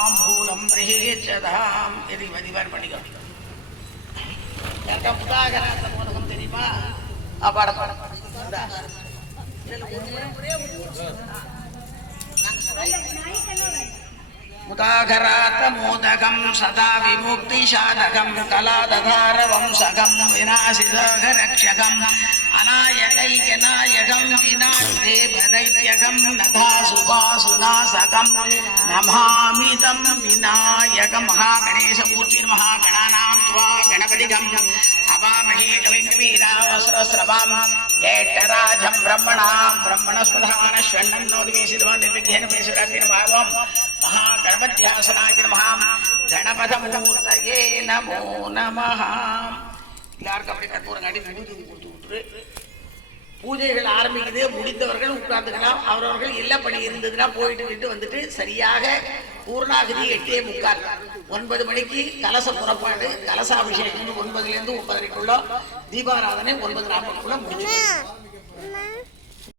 தாம்பூலம் பிரேச்சதாம் இது வதிவார் பண்ணிக்கோ. யாருக்கா புதாகராத்த மோதகம் தெரியுமா? பாட பாட முதாகராத்த மோதகம் சதா விமுக்தி சாதகம் கலாதகார வம்சகம் விநாசிதக ரக்ஷகம் அநாயகைகநாயகம் விநாயகம் நதா சுபாசுநாசகம் நமாமிதம் விநாயகம் மகாகணேசமூர்த்தி மகாகணானாம் த்வா கணபதிகம் அவாமஹே கவிம் கவீராவஸ்ரஸ்ரவாம் ஏட்டராஜம் பிரம்மணாம் பிரம்மணஸ்பதானஸ்வன்னோ திவேசிதவான் நிர்விக்னேன பேசுராத்திரமாவோம் மகாகணபத்யாசனாய நமஹ கணபதமூர்த்தயே நமோ நமஹ. எல்லாருக்கும் அப்படி கற்பூரம் காட்டி விபூதி கொடுத்து விட்டுரு. பூஜைகள் ஆரம்பிக்குது. முடிந்தவர்கள் உட்கார்ந்துக்கலாம். அவரவர்கள் இல்ல பணி இருந்ததுன்னா போயிட்டு விட்டு வந்துட்டு சரியாக பூர்ணாகதி 8:45 9 மணிக்கு கலச புறப்பாடு கலசாபிஷேகம் 9லேருந்து 9:30 தீபாராதனை 9:40 முடிஞ்சு.